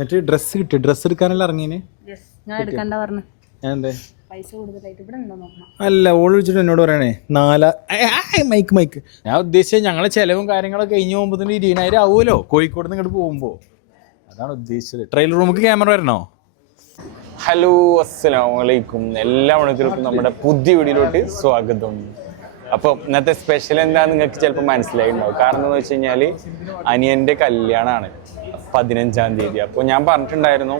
എന്നിട്ട് ഡ്രസ്സ് കിട്ടി. ഡ്രസ്സ് എടുക്കാനല്ല ഇറങ്ങീന്? ഞാൻ എടുക്കണ്ട പറഞ്ഞു. ഞാൻ എന്തേ? പൈസ കൂടുതലായിട്ട് ഇവിടെ ഉണ്ടോ നോക്കണം. അല്ല ഓൾ വിളിച്ചിട്ട് എന്നോട് പറയണേ നാല മൈക്ക് മൈക്ക് ഞാൻ ഉദ്ദേശിച്ചത് ഞങ്ങളെ ചെലവും കാര്യങ്ങളൊക്കെ കഴിഞ്ഞു പോകുമ്പോൾ ഇരുപതിനായിരം ആവുമല്ലോ. കോഴിക്കോട് നിന്ന് ഇങ്ങോട്ട് പോകുമ്പോൾ അതാണ് ഉദ്ദേശിച്ചത്. ട്രെയിലർ റൂമിക്ക് ക്യാമറ വരണോ? ഹലോ അസ്സലാമലൈക്കും എല്ലാ മണിക്കൂർക്കും നമ്മുടെ പുതിയ വീഡിയോയിലോട്ട് സ്വാഗതം. അപ്പോൾ ഇന്നത്തെ സ്പെഷ്യൽ എന്താ നിങ്ങൾക്ക് ചിലപ്പോൾ മനസ്സിലായിട്ടുണ്ടാവും. കാരണം എന്ന് വെച്ച് കഴിഞ്ഞാൽ അനിയന്റെ കല്യാണമാണ് പതിനഞ്ചാം തീയതി. അപ്പോൾ ഞാൻ പറഞ്ഞിട്ടുണ്ടായിരുന്നു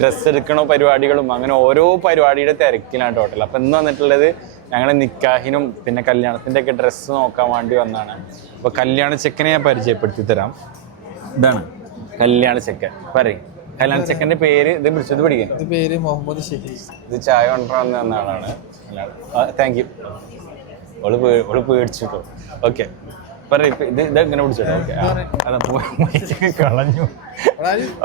ഡ്രസ്സ് എടുക്കണോ പരിപാടികളും അങ്ങനെ ഓരോ പരിപാടിയുടെ തിരക്കിലാണ് ടോട്ടൽ അപ്പോൾ ഇന്ന് വന്നിട്ടുള്ളത് ഞങ്ങൾ നിക്കാഹിനും പിന്നെ കല്യാണത്തിന്റെ ഒക്കെ ഡ്രസ്സ് നോക്കാൻ വേണ്ടി വന്നാണ്. അപ്പോൾ കല്യാണ ചെക്കനെ ഞാൻ പരിചയപ്പെടുത്തി തരാം. ഇതാണ് കല്യാണ ചെക്കൻ. പറയും. കല്യാണ ചെക്കന്റെ പേര് ഇത് വിളിച്ചത് പഠിക്കാം ഇത് പേര് മുഹമ്മദ് ഷെഹീസ് ഇത് ചായ കൊണ്ടുവന്ന വന്ന ആളാണ്. താങ്ക് യു ഓൾ പോയി പേടിച്ചിട്ടോ. ഓക്കെ. പറയും ഇത് ഇത് എങ്ങനെ ഓക്കെ. അതാ പോയി കളഞ്ഞു.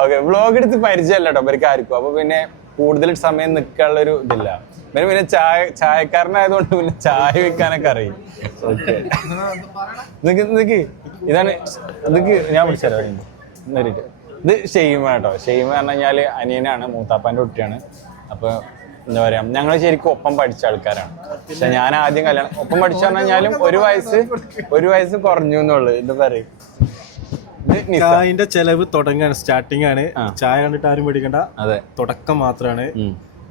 ഓക്കെ വ്ളോഗ് എടുത്ത് പരിചയമല്ല കേട്ടോ ആർക്കും. അപ്പൊ പിന്നെ കൂടുതൽ സമയം നിൽക്കാനുള്ള ഒരു ഇതില്ല. പിന്നെ പിന്നെ ചായ ചായക്കാരനായതുകൊണ്ട് പിന്നെ ചായ വെക്കാനൊക്കെ അറിയും. ഓക്കെ. ഇതാണ് നിക്ക് ഞാൻ എന്നിട്ട് ഇത് ഷെയ്മ കേട്ടോ ഷെയ്മ പറഞ്ഞു കഴിഞ്ഞാൽ അനിയനാണ് മൂത്താപ്പാന്റെ കുട്ടിയാണ്. അപ്പൊ എന്താ പറയാ ഞങ്ങൾ ശരിക്കും ഒപ്പം പഠിച്ച ആൾക്കാരാണ്. പക്ഷെ ഞാൻ ആദ്യം കല്യാണം ഒപ്പം പഠിച്ചു പറഞ്ഞാലും ഒരു വയസ്സ് ഒരു വയസ്സ് കുറഞ്ഞു എന്നുള്ളു എന്താ പറയും. ചായന്റെ ചെലവ് തുടങ്ങാണ് സ്റ്റാർട്ടിംഗ് ആണ്. ചായ കണ്ടിട്ട് ആരും പേടിക്കണ്ട. അതെ. തുടക്കം മാത്രമാണ്.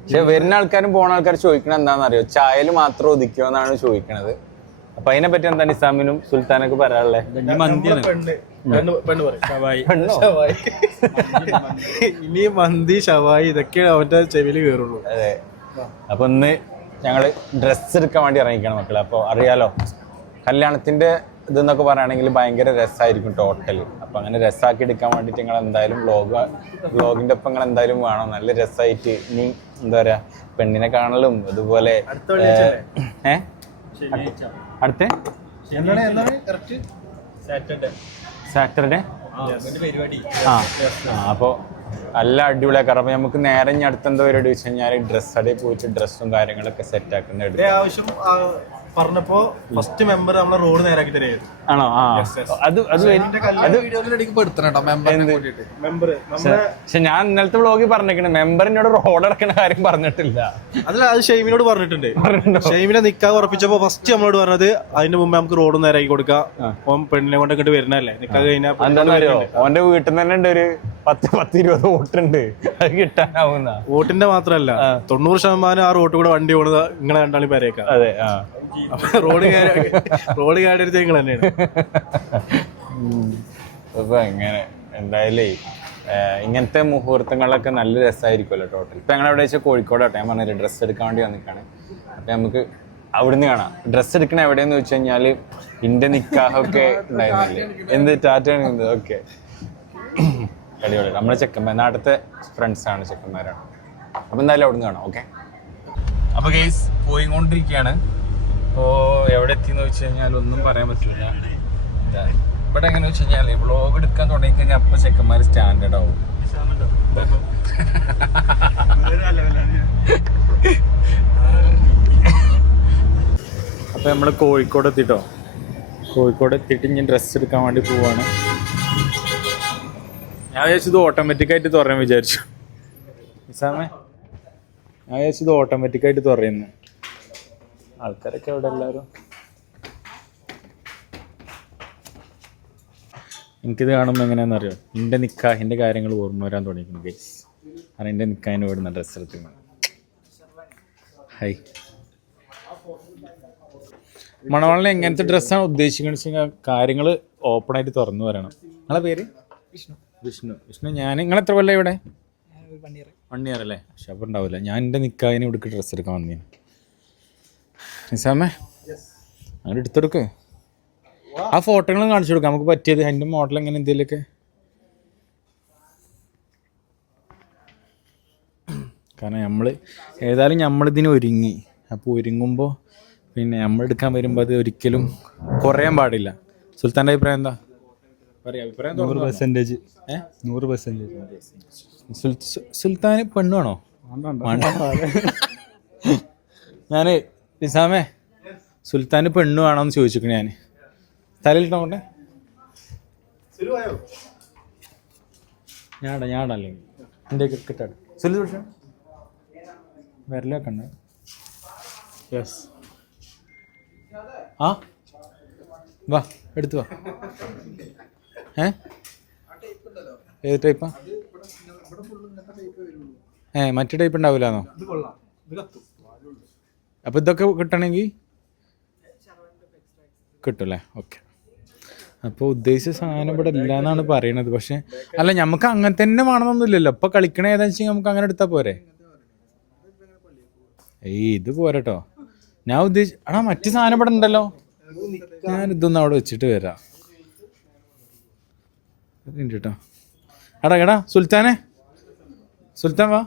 പക്ഷെ വരുന്ന ആൾക്കാരും പോണ ആൾക്കാർ ചോദിക്കണത് എന്താണെന്നറിയോ? ചായയിൽ മാത്രം ഒതുക്കിയോ എന്നാണ് ചോദിക്കണത്. അപ്പൊ അതിനെ പറ്റി എന്താ നിസാമിനും സുൽത്താനൊക്കെ പറയാനുള്ളേ? ഇനി മന്തി ഷവായി ഇതൊക്കെ അവന്റെ ചെവിയിൽ കയറുള്ളൂ. അതെ. അപ്പൊ ഇന്ന് ഞങ്ങൾ ഡ്രസ്സ് എടുക്കാൻ വേണ്ടി ഇറങ്ങിക്കണം മക്കളെ. അപ്പൊ അറിയാലോ കല്യാണത്തിന്റെ ഇതെന്നൊക്കെ പറയുകയാണെങ്കിൽ ഭയങ്കര രസമായിരിക്കും ടോട്ടൽ അപ്പൊ അങ്ങനെ രസമാക്കി എടുക്കാൻ വേണ്ടിയിട്ട് നിങ്ങൾ എന്തായാലും വ്ലോഗ് വ്ളോഗിന്റെ ഒപ്പം നിങ്ങൾ എന്തായാലും വേണം. നല്ല രസമായിട്ട് ഇനി എന്താ പറയാ പെണ്ണിനെ കാണലും അതുപോലെ ഏ? അടുത്ത? സാറ്റർഡേ ആ ആ അപ്പോൾ നല്ല അടിപൊളിയാക്കാറ് അപ്പോൾ നമുക്ക് നേരെ ഇനി അടുത്തെന്തോ പരിപാടി വെച്ച് കഴിഞ്ഞാൽ ഡ്രസ്സ് കടയിൽ പോയിട്ട് ഡ്രസ്സും കാര്യങ്ങളൊക്കെ സെറ്റ് ആക്കുന്ന ആവശ്യം പറഞ്ഞപ്പോ ഫസ്റ്റ് മെമ്പർ നമ്മളെ റോഡ് നേരാക്കി ആണോ? ആ. അത് അത് അത് മെമ്പർ നമ്മളെ പക്ഷെ ഞാൻ ഇന്നലത്തെ വ്ളോഗിൽ പറഞ്ഞേക്കണേ മെമ്പറിനോട് റോഡ് അടക്കുന്ന കാര്യം പറഞ്ഞിട്ടില്ല. അതിൽ അത് ഷെയ്മിനോട് പറഞ്ഞിട്ടുണ്ട്. ഷെയ്മിനെ നിക്കാ ഉറപ്പിച്ചപ്പോ ഫസ്റ്റ് നമ്മളോട് പറഞ്ഞത് അതിന്റെ മുമ്പ് നമുക്ക് റോഡ് നേരാക്കി കൊടുക്കാം. ഓൻ പെണ്ണിനെ കൊണ്ട് ഇങ്ങോട്ട് വരുന്നല്ലേ നിക്കാഹ് കഴിഞ്ഞാൽ എന്താണെന്ന് അറിയോ ഓന്റെ വീട്ടിൽ നിന്ന് തന്നെ ഉണ്ട് ഒരു പത്ത് പത്ത് ഇരുപത് വോട്ടുണ്ട്. അത് കിട്ടാനാവുന്ന. വോട്ടിന്റെ മാത്രല്ല തൊണ്ണൂറ് ശതമാനം ആ റോട്ട് കൂടെ വണ്ടി പോണത് ഇങ്ങനെ കണ്ടാളി പേരേക്കാം. അതെ ആ. റോഡ് റോഡ് കയറിയത് നിങ്ങൾ തന്നെയാണ്. അപ്പൊ അങ്ങനെ എന്തായാലേ ഇങ്ങനത്തെ മുഹൂർത്തങ്ങളൊക്കെ നല്ല രസമായിരിക്കുമല്ലോ ടോട്ടൽ ഇപ്പൊ ഞങ്ങൾ എവിടെ വെച്ചാൽ കോഴിക്കോട് ആട്ടെ ഞാൻ പറഞ്ഞില്ല ഡ്രസ്സ് എടുക്കാൻ വേണ്ടി വന്നിക്കാണ്. അപ്പൊ നമുക്ക് അവിടുന്ന് കാണാം. ഡ്രസ്സ് എടുക്കണ എവിടെയെന്ന് വെച്ച് കഴിഞ്ഞാൽ ഇന്റെ നിക്കാഹൊക്കെ ഉണ്ടായിരുന്നില്ലേ? എന്ത് ടാറ്റാണ് എന്ത്? ഓക്കെ. അടിപൊളി. നമ്മളെ ചെക്കന്മാർ ഫ്രണ്ട്സ് ആണ് ചെക്കന്മാരാണ്. അപ്പൊ എന്തായാലും അവിടുന്ന് കാണാം ഓക്കെ? അപ്പൊ കേസ് പോയിക്കൊണ്ടിരിക്കുകയാണ്. ഇപ്പോ എവിടെ എത്തിയെന്ന് വെച്ച് കഴിഞ്ഞാൽ ഒന്നും പറയാൻ പറ്റില്ല ഇവിടെ എങ്ങനെ വെച്ച് കഴിഞ്ഞാൽ വ്ളോഗ് എടുക്കാൻ തുടങ്ങി കഴിഞ്ഞാൽ അപ്പൊ ചെക്കന്മാർ സ്റ്റാൻഡേർഡ് ആവും. അപ്പൊ നമ്മൾ കോഴിക്കോട് എത്തിട്ടോ? കോഴിക്കോട് എത്തിയിട്ട് ഞാൻ ഡ്രസ്സ് എടുക്കാൻ വേണ്ടി പോവാണ്. ഞാൻ വിചാരിച്ചത് ഓട്ടോമാറ്റിക് ആയിട്ട് തുറയാൻ വിചാരിച്ചു. നിസാമേ ഞാൻ വിചാരിച്ചത് ഓട്ടോമാറ്റിക് ആയിട്ട് തുറയുന്നു. ആൾക്കാരൊക്കെ അവിടെ എല്ലാവരും എനിക്കിത് കാണുമ്പോൾ എങ്ങനെയാണെന്ന് അറിയോ? എന്റെ നിക്കാഹിന്റെ കാര്യങ്ങൾ ഓർമ്മ വരാൻ തുടങ്ങിയിരിക്കുന്നു ഗൈസ് കാരണം എന്റെ നിക്കാഹിന് ഓടുന്ന ഡ്രസ്സ് എടുത്തു ഹൈ. മണവാളിനെ എങ്ങനത്തെ ഡ്രസ്സാണ് ഉദ്ദേശിക്കുന്നത് വെച്ചാൽ കാര്യങ്ങൾ ഓപ്പൺ ആയിട്ട് തുറന്നു വരണം നിങ്ങളെ പേര്? വിഷ്ണു. വിഷ്ണു. വിഷ്ണു ഞാൻ നിങ്ങൾ എത്ര കൊല്ലം ഇവിടെ? വൺ ഇയർ അല്ലേ? പക്ഷെ ഉണ്ടാവില്ല. ഞാൻ എന്റെ നിക്കാഹിന് ഇവിടേക്ക് ഡ്രസ്സ് എടുക്കാൻ വന്നീന്. നിസാമേ? അങ്ങനെ എടുത്തെടുക്ക്. ആ ഫോട്ടോകളും കാണിച്ചു കൊടുക്കാം. നമുക്ക് പറ്റിയത്. അതിന്റെ മോഡൽ എങ്ങനെ എന്തെങ്കിലുമൊക്കെ കാരണം നമ്മൾ ഏതായാലും നമ്മളിതിന് ഒരുങ്ങി. അപ്പോൾ ഒരുങ്ങുമ്പോൾ പിന്നെ നമ്മൾ എടുക്കാൻ വരുമ്പോൾ അത് ഒരിക്കലും കുറയാൻ പാടില്ല. സുൽത്താന്റെ അഭിപ്രായം എന്താ? പറയാം അഭിപ്രായം നൂറ് തുറന്ന് പെർസെന്റേജ് ഏ? നൂറ് പെർസെന്റേജ് സുൽ- സു- സുൽത്താന് പെണ്ണുവാണോ ഞാൻ നിസാമേ സുൽത്താന് പെണ്ണു വേണമെന്ന് ചോദിച്ചിരിക്കണ ഞാൻ തലയിലിട്ടോട്ടെ ഞാടാ ഞാടല്ലെങ്കിൽ എന്റെ കിട്ടാട് സുലു പക്ഷേ വിരലൊക്കെ യെസ് ആ? വാ എടുത്തു വാ. ഏ? ഏത് ടൈപ്പാ? ഏ മറ്റു ടൈപ്പ് ഉണ്ടാവില്ലാന്നോ ഇത് കൊള്ളാം ഇത് കത്തും അപ്പോൾ ഇതൊക്കെ കിട്ടണമെങ്കിൽ കിട്ടും അല്ലേ ഓക്കെ അപ്പോൾ ഉദ്ദേശിച്ച സാധനം ഇവിടെ ഇല്ല എന്നാണ് പറയണത്. പക്ഷേ അല്ല നമുക്ക് അങ്ങനെ തന്നെ വേണമെന്നൊന്നുമില്ലല്ലോ ഇപ്പൊ കളിക്കണ ഏതാണെന്ന് വെച്ചാൽ നമുക്ക് അങ്ങനെ എടുത്താൽ പോരെ? ഏയ് ഇത് പോരട്ടോ. ഞാൻ ഉദ്ദേശിച്ച ആടാ മറ്റു സാധനം ഇവിടെ ഉണ്ടല്ലോ. ഞാൻ ഇതൊന്നും അവിടെ വെച്ചിട്ട് വരാം. കേട്ടോ എടാ എടാ സുൽത്താനെ. സുൽത്താൻ വാ.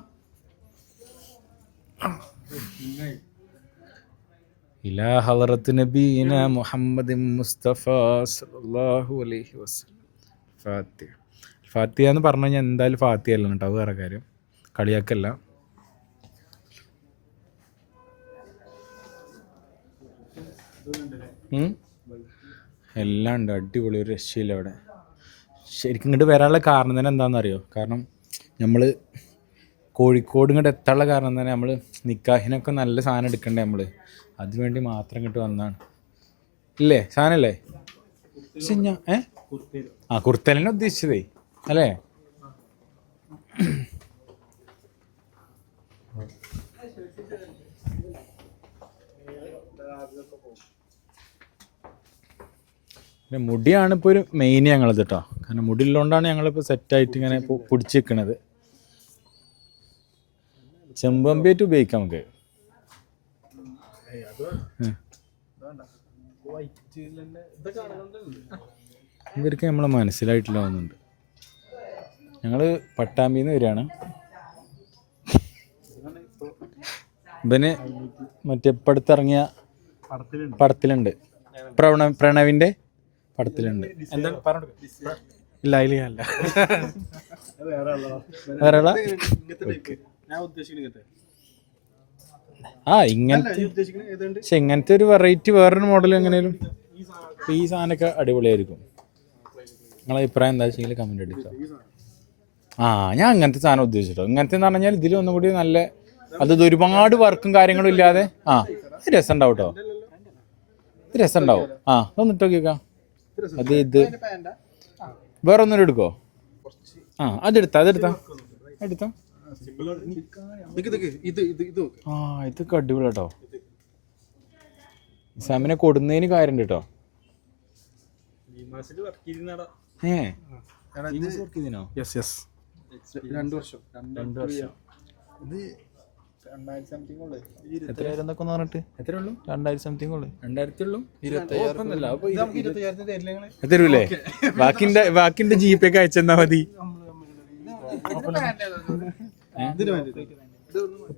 ഇലാ നബീന മുഹമ്മദ് മുസ്തഫ സല്ലാഹു അലൈഹി വസ്ലം ഫാത്തിഹ എന്ന് പറഞ്ഞു കഴിഞ്ഞാൽ എന്തായാലും ഫാത്തിഹ അല്ല കേട്ടോ. അത് വേറെ കാര്യം. കളിയാക്കല്ല. എല്ലാം ഉണ്ട്. അടിപൊളി ഒരു രക്ഷയില്ല അവിടെ. ശരിക്കും ഇങ്ങോട്ട് വരാനുള്ള കാരണം തന്നെ എന്താണെന്നറിയോ? കാരണം നമ്മൾ കോഴിക്കോട് ഇങ്ങോട്ട് എത്താനുള്ള കാരണം തന്നെ നമ്മൾ നിക്കാഹിനൊക്കെ നല്ല സാധനം എടുക്കണ്ടേ നമ്മൾ അതിനുവേണ്ടി മാത്രം ഇങ്ങോട്ട് വന്നാണ്. ഇല്ലേ? സാധനല്ലേ? പക്ഷെ ഞാൻ ഏ? ആ കുർത്തലിനെ ഉദ്ദേശിച്ചതേ. അല്ലേ? പിന്നെ മുടിയാണ് ഇപ്പോൾ ഒരു മെയിൻ ഞങ്ങളത് കേട്ടോ കാരണം മുടി ഉള്ളതുകൊണ്ടാണ് ഞങ്ങളിപ്പോൾ സെറ്റായിട്ട് ഇങ്ങനെ പിടിച്ച് നിൽക്കണത് ചെമ്പമ്പിയായിട്ട് ഉപയോഗിക്കാം നമുക്ക്. ഇവർക്ക് നമ്മളെ മനസ്സിലായിട്ടില്ല വന്നുണ്ട് ഞങ്ങൾ പട്ടാമ്പിയിൽ നിന്ന് വരികയാണ്. ഇവന് മറ്റേ ഇപ്പടുത്തിറങ്ങിയ പടത്തിലുണ്ട്. പടത്തിലുണ്ട് പ്രണ പ്രണവിന്റെ പടത്തിലുണ്ട് ഇല്ല അതിൽ അല്ല. വേറെ ആളാ? ഞാൻ ഉദ്ദേശിക്കുന്നത് ആ ഇങ്ങനത്തെ പക്ഷെ ഇങ്ങനത്തെ ഒരു വെറൈറ്റി വേറൊരു മോഡൽ എങ്ങനെയും ഈ സാധനമൊക്കെ അടിപൊളിയായിരിക്കും. നിങ്ങളെ അഭിപ്രായം എന്താ വെച്ചെങ്കിൽ കമന്റ് എടുക്കുക ആ ഞാൻ അങ്ങനത്തെ സാധനം ഉദ്ദേശിച്ചിട്ടോ. ഇങ്ങനത്തെ എന്ന് പറഞ്ഞാൽ ഇതിൽ ഒന്നും കൂടി നല്ല അത് ഒരുപാട് വർക്കും കാര്യങ്ങളും ഇല്ലാതെ ആ രസം ഉണ്ടാവും കേട്ടോ ഇത് രസം ഉണ്ടാവും ആ ഒന്നിട്ട് നോക്കിയേക്കാം. അത് ഇത് വേറെ ഒന്നും എടുക്കോ? ആ അതെടുത്താ അതെടുത്താ. എടുത്താ? ആ ഇതൊക്കെ അടിപൊളി കേട്ടോ. സാമിനെ കൊടുന്നതിന് കാര്യം കേട്ടോ. ഏ? ഇതിനോ യെസ് യെസ് രണ്ട് വർഷം. രണ്ട് വർഷം. ഇത് പറഞ്ഞിട്ട് സംതിങ് ഉള്ളു. രണ്ടായിരത്തി ഉള്ളൂ. തരൂലേ? ബാക്കിന്റെ ബാക്കിന്റെ ജി പേ ഒക്കെ അയച്ചെന്നാ മതി.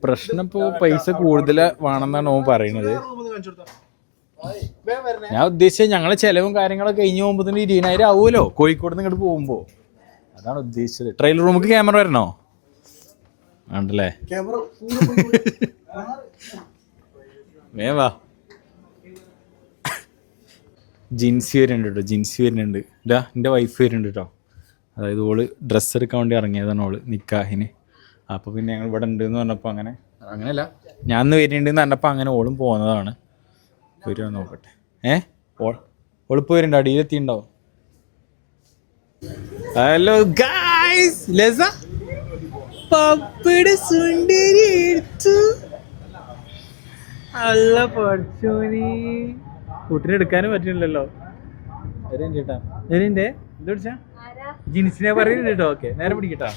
പ്രശ്നം ഇപ്പോ പൈസ കൂടുതൽ വേണമെന്നാണ് ഓൻ പറയുന്നത് ഞാൻ ഉദ്ദേശിച്ചത് ഞങ്ങളെ ചെലവും കാര്യങ്ങളൊക്കെ കഴിഞ്ഞ് പോകുമ്പോൾ ഇരുപതിനായിരം ആവുമല്ലോ. കോഴിക്കോട് നിന്ന് ഇങ്ങോട്ട് പോകുമ്പോ. അതാണ് ഉദ്ദേശിച്ചത്. ട്രെയിലർ റൂമിക്ക് ക്യാമറ വരണോ? ആണ്ടല്ലേ വേവാ ജിൻസി വരുന്നുണ്ട് കേട്ടോ ജിൻസി വരുന്നുണ്ട്. ഇതാ എന്റെ വൈഫ് വരുന്നുണ്ട് കേട്ടോ അതായത് ഓൾ ഡ്രസ്സ് എടുക്കാൻ വേണ്ടി ഇറങ്ങിയതാണ് ഓൾ നിക്കാഹിന്. അപ്പോൾ പിന്നെ ഞങ്ങൾ ഇവിടെ ഉണ്ട് എന്ന് പറഞ്ഞപ്പോൾ അങ്ങനെ അങ്ങനെയല്ല ഞാൻ ഇന്ന് വരുന്നുണ്ട് എന്ന് പറഞ്ഞപ്പോൾ അങ്ങനെ ഓളും പോകുന്നതാണ് വരുമോ നോക്കട്ടെ. ഏ? ഓൾ ഒളിപ്പ് വരുന്നുണ്ട്. അടിയിലെത്തിണ്ടോ ഹലോ ഗായ്സ് ലെസ പപ്പയുടെ സുണ്ടരി എടുത്തു. അല്ല പഠിച്ചോനി. കുട്ടിനെ പറ്റില്ലല്ലോ. പറ്റുന്നില്ലല്ലോ ചേട്ടാ. എന്താ പിടിച്ചാ ജിൻസിനെ പറയുന്നുണ്ട് കേട്ടോ. ഓക്കെ നേരെ പിടിക്കട്ടോ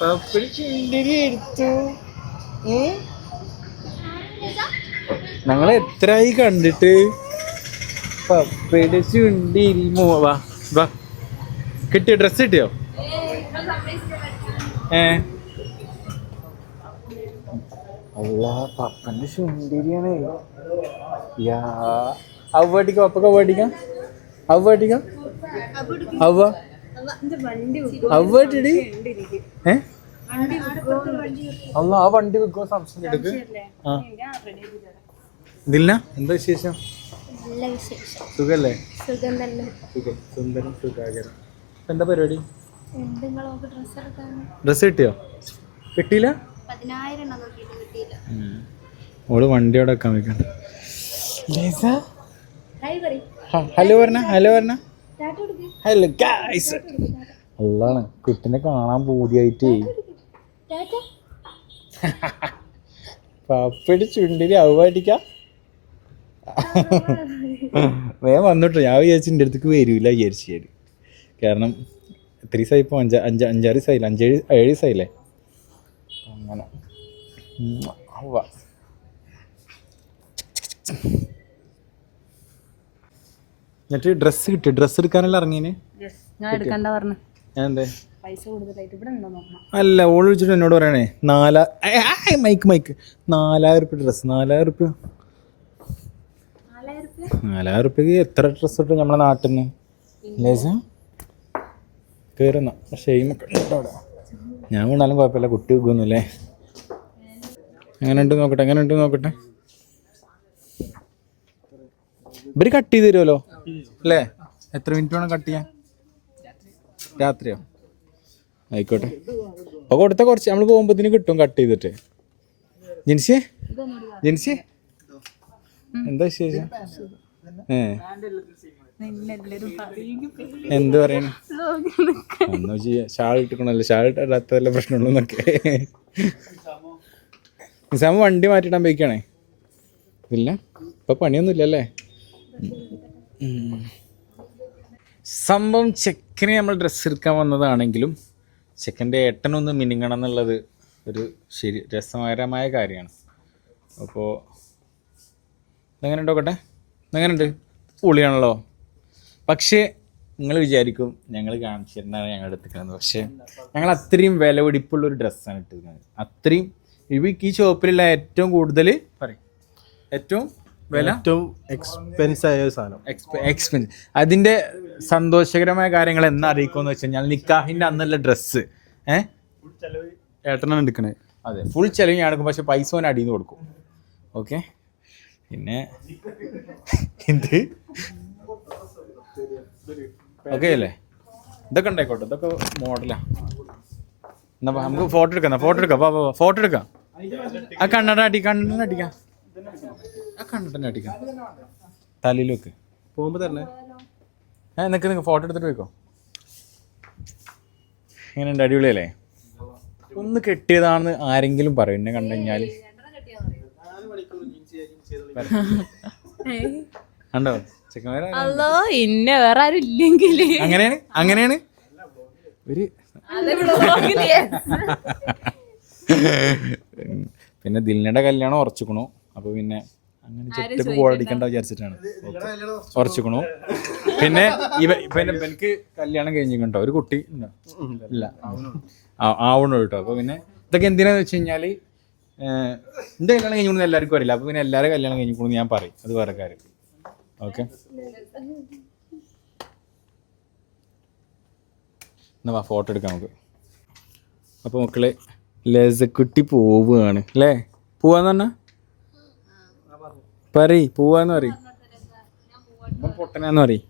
പപ്പടി ചുണ്ടരി എടുത്തു. ഞങ്ങളെ എത്രയായി കണ്ടിട്ട്? പപ്പയുടെ ചുണ്ടിരി വാ വാ. കിട്ടിയോ? ഡ്രസ് കിട്ടിയോ? ഏ? അല്ല പപ്പന്റെ ചുണ്ടിരിയാണ്. യാ. അവടിക്ക പപ്പക്ക അവടിക്ക അവടിക്ക അവ അവടി ഏ? അല്ല ആ വണ്ടി വെക്കോ സംശയം എടുക്ക്. ആ. ഇതില്ല എന്താ വിശേഷം? നല്ല വിശേഷം. സുഖല്ലേ? സുഖം തന്നെ. സുഖം. സുന്ദരം സുഖാകരം. എന്താ പരിപാടി? ഡ്രസ് ഡ്രസ്സ് എടുക്കാൻ? ഡ്രസ്സ് കിട്ടിയോ? കിട്ടിയില്ല? ഓൾ വണ്ടി അവിടെ വെക്കാൻ വെക്കണ്ട ഹലോ പറഞ്ഞ ഹലോ പറഞ്ഞ ഹലോ ഗായ്സ് അല്ലാണ് കുട്ടിനെ കാണാൻ പൂതിയായിട്ടേ. ടാറ്റ പപ്പടി ചുണ്ടിരി അവടിക്ക വേഗം വന്നിട്ടോ ഞാൻ വിചാരിച്ചു എന്റെ അടുത്തേക്ക് വരില്ല വിചാരിച്ചു ഞാൻ. കാരണം എത്ര ദിവസമായി ഇപ്പോൾ അഞ്ച് അഞ്ച് അഞ്ചാറ് ദിവസമായില്ല? അഞ്ചേഴ് ഏഴ് ദിവസമായില്ലേ? അങ്ങനെ. എന്നിട്ട് ഡ്രസ്സ് കിട്ടി ഡ്രസ്സ് എടുക്കാനല്ല ഇറങ്ങിന് ഞാൻ എടുക്കണ്ട പറഞ്ഞു. എന്തേ പൈസ കൂടുതലായിട്ട് ഇവിടെ ഉണ്ടോ നോക്കണം. അല്ല ഓൾ വിളിച്ചിട്ട് എന്നോട് പറയണേ നാലാ മൈക്ക് മൈക്ക് നാലായിരം റുപ്യ ഡ്രസ്സ് നാലായിരം റുപ്യ നാലായിരം റുപ്യ നാലായിരം റുപ്യക്ക് എത്ര ഡ്രസ്സ് കിട്ടും നമ്മളെ നാട്ടിൽ നിന്ന് കയറുന്ന ഷെയിമൊക്കെ അവിടെ. ഞാൻ വീണാലും കുഴപ്പമില്ല കുട്ടി വെക്കൊന്നുമില്ലേ എങ്ങനെ ഉണ്ട് നോക്കട്ടെ എങ്ങനെ ഉണ്ട് നോക്കട്ടെ? ഇവർ കട്ട് ചെയ്ത് തരുമല്ലോ അല്ലേ എത്ര മിനിറ്റ് വേണം കട്ട് ചെയ്യാൻ? രാത്രിയോ? ആയിക്കോട്ടെ. അപ്പോൾ കൊടുത്ത കുറച്ച് നമ്മൾ പോകുമ്പോഴത്തേന് കിട്ടും കട്ട് ചെയ്തിട്ട്. ജിൻസിയെ ജിൻസിയെ എന്താ വിശേഷം? എന്ത് പറയണു? ഒന്നും ചെയ്യാ. ഷാൾ ഇട്ടിക്കണല്ലോ. ഷാൾ പ്രശ്നമുള്ളൂ എന്നൊക്കെ. നിസാമ വണ്ടി മാറ്റിയിടാൻ പോയിക്കാണേ. ഇല്ല. ഇപ്പൊ പണിയൊന്നും ഇല്ലല്ലേ ഉം. സംഭവം ചെക്കനെ നമ്മൾ ഡ്രസ്സ് എടുക്കാൻ വന്നതാണെങ്കിലും ചെക്കന്റെ ഏട്ടനൊന്ന് മിനുങ്ങണം എന്നുള്ളത് ഒരു ശരി രസകരമായ കാര്യമാണ്. അപ്പോൾ എങ്ങനെയുണ്ടോ ഉണ്ടോക്കട്ടെ എങ്ങനെയുണ്ട് പൊളിയാണല്ലോ. പക്ഷേ നിങ്ങൾ വിചാരിക്കും ഞങ്ങൾ കാണിച്ചു തരുന്നതാണ് ഞങ്ങൾ എടുത്തിരിക്കുന്നത്. പക്ഷേ ഞങ്ങൾ അത്രയും വില പിടിപ്പുള്ളൊരു ഡ്രസ്സാണ് ഇട്ടിരിക്കുന്നത്. അത്രയും ഇവ ഈ ഷോപ്പിലുള്ള ഏറ്റവും കൂടുതൽ പറയും ഏറ്റവും ഏറ്റവും എക്സ്പെൻസ് ആയ ഒരു സാധനം എക്സ്പെൻസ് അതിന്റെ സന്തോഷകരമായ കാര്യങ്ങൾ എന്ന് അറിയിക്കുമെന്ന് വെച്ച് കഴിഞ്ഞാൽ നിക്കാഹിന്റെ അന്നുള്ള ഡ്രസ്സ് ഏഹ് ഏട്ടനാണ് എടുക്കണേ. അതെ ഫുൾ ചെലവ് ഞാൻ എടുക്കും പക്ഷെ പൈസ ഓൻ അടിയിൽ നിന്ന് കൊടുക്കും. ഓക്കെ? പിന്നെ എന്ത്? ഓക്കെ അല്ലേ? ഇതൊക്കെ ഉണ്ടായിക്കോട്ടെ ഇതൊക്കെ മോഡലാ എന്നാ നമുക്ക് ഫോട്ടോ എടുക്കാം ഫോട്ടോ എടുക്കാം. ഫോട്ടോ എടുക്കാം. ആ കണ്ണട അടി കണ്ണട അടിക്കാം. കണ്ണട അടിക്കാം തലയിൽ വെക്ക് പോകുമ്പോൾ തന്നെ ഏ നിനക്ക് നിങ്ങൾക്ക് ഫോട്ടോ എടുത്തിട്ട് വെക്കോ എങ്ങനെയുണ്ട് അടിപൊളിയല്ലേ? ഒന്ന് കെട്ടിയതാണെന്ന് ആരെങ്കിലും പറയും. എന്നെ കണ്ടു കഴിഞ്ഞാൽ കണ്ടോ? ചെക്കന്മാരെ അല്ലോ ഇന്നെ വേറെ ആരും ഇല്ലെങ്കിൽ അങ്ങനെയാണ്? അങ്ങനെയാണ്? ഒരു പിന്നെ ദിലിനയുടെ കല്യാണം ഉറച്ചിക്കണു. അപ്പൊ പിന്നെ അങ്ങനെ ചെറ്റക്ക് ബോളടിക്കണ്ട വിചാരിച്ചിട്ടാണ്. ഉറച്ചിക്കണു. പിന്നെ ഇവ പിന്നെ എനിക്ക് കല്യാണം കഴിഞ്ഞിട്ടുണ്ടോ ഒരു കുട്ടി ഉണ്ടോ. ഇല്ല. ആവണോ കേട്ടോ. അപ്പൊ പിന്നെ ഇതൊക്കെ എന്തിനാന്ന് വെച്ച് കഴിഞ്ഞാൽ ഏഹ്, എന്റെ കല്യാണം കഴിഞ്ഞു എല്ലാവർക്കും അറിയില്ല. അപ്പൊ പിന്നെ എല്ലാവരും കല്യാണം കഴിഞ്ഞു ഞാൻ പറയും. അത് വേറെ കാര്യം. ഓക്കെ. എന്നാ വാ ഫോട്ടോ എടുക്കാം നമുക്ക്. അപ്പോൾ മക്കളെ ലസക്കുട്ടി പോവുകയാണ്. അല്ലേ? പോവാന്ന് പറഞ്ഞാ? പറയ് പോവാന്ന് പറയ്. പൊട്ടനാന്ന് പറയ്.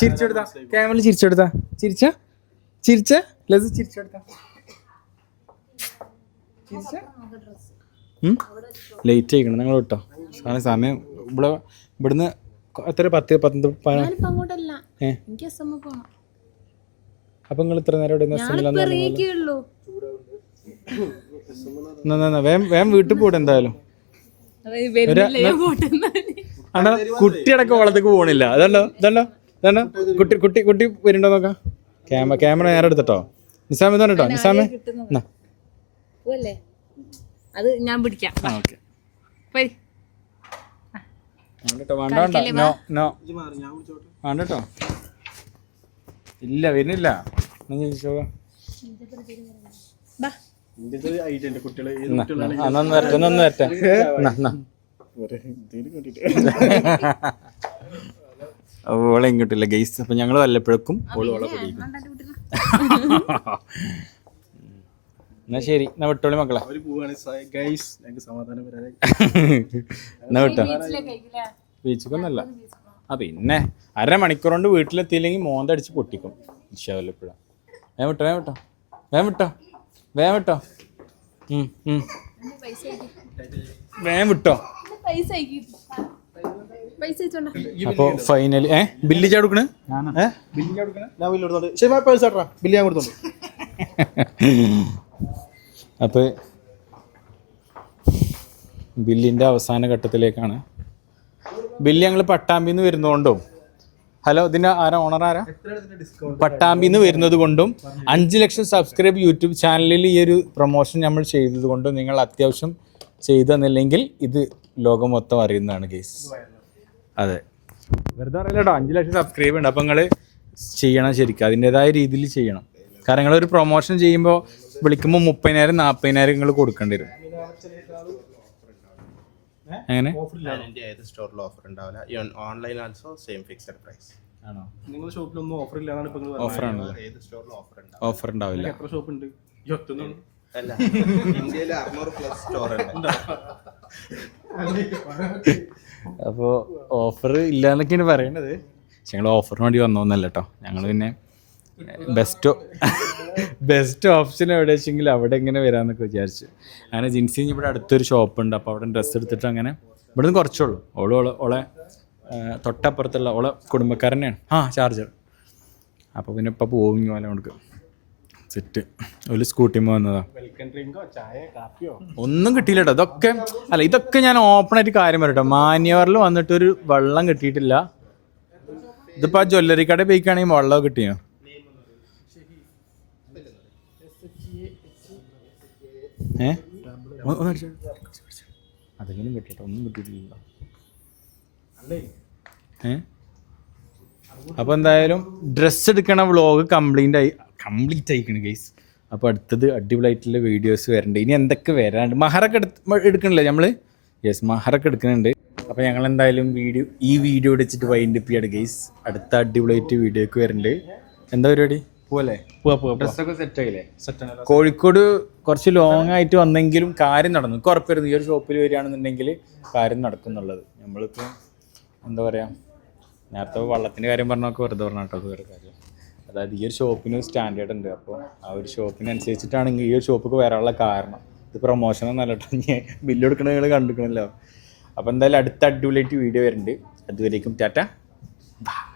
ചിരിച്ചെടുത്താ. ക്യാമറ ചിരിച്ചെടുത്താ. ചിരിച്ച? ചിരിച്ച? ലസ് ചിരിച്ചെടുത്താ. ലേറ്റ് ആയിക്കണം. നിങ്ങൾ വിട്ടോ. കാരണം സമയം ഇവിടെ ഇവിടുന്ന് എത്ര? പത്ത് പത്ത് അപ്പൊ നിങ്ങൾ ഇത്ര നേരം ഇവിടെ വേം വേം വീട്ടിൽ പോട്ടെ എന്തായാലും അണ്ണാ കുട്ടിയടക്കം വളത്തേക്ക് പോണില്ല. അതല്ലോ ഇതല്ലോ ഇതല്ലോ കുട്ടി കുട്ടി കുട്ടി വരുന്നുണ്ടോ നോക്കാം. ക്യാമറ ക്യാമറ നേരെ എടുത്തിട്ടോ. നിസാമി ഇതാണ് നിസാമി? അത് ഞാൻ പിടിക്കാം. വേണ്ട ഇല്ല വരുന്നില്ല. ഓളെ ഇങ്ങോട്ടില്ല. ഗൈസ് അപ്പൊ ഞങ്ങൾ വല്ലപ്പോഴേക്കും ഓൾ ഓളെ പിടിക്കും എന്നാ ശരി എന്നാ വിട്ടോളി മക്കളെ. എന്നാ വിട്ടോ? ബീച്ചിക്കൊന്നല്ല. ആ പിന്നെ അരമണിക്കൂർ കൊണ്ട് വീട്ടിലെത്തിയില്ലെങ്കിൽ മോന്തടിച്ച് പൊട്ടിക്കും. ഇഷ്ടമല്ലപ്പോഴാണ് വേം വിട്ടോ ഞാൻ വിട്ടോ. ഞാൻ വിട്ടോ. വേം വിട്ടോ വേഗം വിട്ടോ പൈസ ഫൈനലി ഫൈനൽ ഏ? ബില്ല് ചാടുക്കണ് അപ്പൊ ബില്ല് ഞാൻ കൊടുത്തോണ്ട് ബില്ലിന്റെ അവസാന ഘട്ടത്തിലേക്കാണ്. ബില്ല് ഞങ്ങൾ പട്ടാമ്പിന്ന് വരുന്നോണ്ടോ ഹലോ ഇതിന്റെ ആരാ? ഓണർ ആരാ? പട്ടാമ്പിന്ന് വരുന്നത് കൊണ്ടും അഞ്ച് ലക്ഷം സബ്സ്ക്രൈബ് യൂട്യൂബ് ചാനലിൽ ഈ ഒരു പ്രൊമോഷൻ നമ്മൾ ചെയ്തത് കൊണ്ടും നിങ്ങൾ അത്യാവശ്യം ചെയ്തെന്നില്ലെങ്കിൽ ഇത് ലോകം മൊത്തം അറിയുന്നതാണ് കേസ് അതെ. വെറുതെ അറിയില്ല കേട്ടോ അഞ്ച് ലക്ഷം സബ്സ്ക്രൈബ് ഉണ്ട്. അപ്പം നിങ്ങൾ ചെയ്യണം ശരിക്കും. അതിന്റെതായ രീതിയിൽ ചെയ്യണം. കാരണം നിങ്ങളൊരു പ്രൊമോഷൻ ചെയ്യുമ്പോൾ വിളിക്കുമ്പോൾ മുപ്പതിനായിരം നാൽപ്പതിനായിരം നിങ്ങൾ കൊടുക്കേണ്ടി വരും. ഏത് സ്റ്റോറിലും ഓഫർ ഉണ്ടാവില്ല online also same fixed price ആണോ? നിങ്ങളുടെ ഷോപ്പിലൊന്നും ഓഫർ ഇല്ലാന്നാണ് ഇപ്പൊ നിങ്ങൾ ഓഫർ ആണല്ലോ? ഏത് സ്റ്റോറിലും ഓഫർ ഉണ്ടാവും ഓഫർ ഉണ്ടാവില്ല എത്ര ഷോപ്പ് ഉണ്ട് അല്ല. ഇന്ത്യയിൽ അറുന്നൂറ് പ്ലസ് സ്റ്റോർ ഉണ്ട്? അപ്പോൾ ഓഫർ ഇല്ല എന്നൊക്കെയാണ് പറയണത്. പക്ഷെ ഞങ്ങൾ ഓഫറിന് വേണ്ടി വന്നോന്നല്ല കേട്ടോ ഞങ്ങൾ പിന്നെ ബെസ്റ്റ് ബെസ്റ്റ് ഓപ്ഷൻ എവിടെ? വെച്ചെങ്കിൽ അവിടെ എങ്ങനെ വരാമെന്നൊക്കെ വിചാരിച്ചു. അങ്ങനെ ജിൻസി ഇവിടെ അടുത്തൊരു ഷോപ്പ് ഉണ്ട്. അപ്പോൾ അവിടെ ഡ്രസ്സ് എടുത്തിട്ട് അങ്ങനെ ഇവിടെ നിന്ന് കുറച്ചുള്ളൂ. ഓൾ ഓളെ ഓളെ തൊട്ടപ്പുറത്തുള്ള ഓളെ കുടുംബക്കാരനെയാണ്. ആ ചാർജർ അപ്പോൾ പിന്നെ ഇപ്പം പോകും പോലെ കൊടുക്കും സെറ്റ് ഒരു സ്കൂട്ടിമ്മ വന്നതാ. ഒന്നും കിട്ടിയില്ല കേട്ടോ ഇതൊക്കെ അല്ല ഇതൊക്കെ ഞാൻ ഓപ്പൺ ആയിട്ട് കാര്യം പറയട്ടോ. മാന്യവറിൽ വന്നിട്ടൊരു വെള്ളം കിട്ടിയിട്ടില്ല. ഇതിപ്പോൾ ആ ജ്വല്ലറി കട പോയിക്കാണെങ്കിൽ വെള്ളം കിട്ടിയോ? ഏ? അതെങ്കിലും കിട്ടട്ടെ ഒന്നും കിട്ടിയിട്ടില്ല ഏ? അപ്പോൾ എന്തായാലും ഡ്രസ്സ് എടുക്കണ വ്ളോഗ് കംപ്ലീറ്റ് ആയി കംപ്ലീറ്റ് ആയിക്കണ് ഗൈസ് അപ്പോൾ അടുത്തത് അടിപൊളിയായിട്ടുള്ള വീഡിയോസ് വരണ്ട്. ഇനി എന്തൊക്കെ വരാണ്ട് മഹറൊക്കെ എടുത്ത് എടുക്കണില്ലേ നമ്മൾ യെസ് മഹറൊക്കെ എടുക്കുന്നുണ്ട് അപ്പോൾ ഞങ്ങൾ എന്തായാലും വീഡിയോ ഈ വീഡിയോ എടുത്തിട്ട് വൈൻഡ് അപ്പ് ചെയ്യാണ് ഗൈസ് അടുത്ത അടിപൊളിയായിട്ട് വീഡിയോക്ക് വരുന്നുണ്ട് എന്താ പരിപാടി? പോവല്ലേ? ഡ്രസ്സൊക്കെ സെറ്റ് ആയില്ലേ സെറ്റ് കോഴിക്കോട് കുറച്ച് ലോങ് ആയിട്ട് വന്നെങ്കിലും കാര്യം നടന്നു. എനിക്ക് ഉറപ്പായിരുന്നു ഈ ഒരു ഷോപ്പിൽ വരികയാണെന്നുണ്ടെങ്കിൽ കാര്യം നടക്കും എന്നുള്ളത് നമ്മളിപ്പോൾ എന്താ പറയുക നേരത്തെ വള്ളത്തിന്റെ കാര്യം പറഞ്ഞൊക്കെ വെറുതെ പറഞ്ഞ കേട്ടോ വേറെ കാര്യം. അതായത് ഈ ഒരു ഷോപ്പിന് സ്റ്റാൻഡേർഡ് ഉണ്ട്. അപ്പോൾ ആ ഒരു ഷോപ്പിനനുസരിച്ചിട്ടാണ് ഈ ഒരു ഷോപ്പിക്ക് വരാനുള്ള കാരണം. ഇത് പ്രൊമോഷൻ ഒന്നല്ല കേട്ടോ ഞാൻ ബില്ല് കൊടുക്കണ നിങ്ങൾ കണ്ടിരിക്കണല്ലോ. അപ്പോൾ എന്തായാലും അടുത്ത അടിപൊളിയായിട്ട് വീഡിയോ വരുന്നുണ്ട്. അതുവരേക്കും ടാറ്റ. ബൈ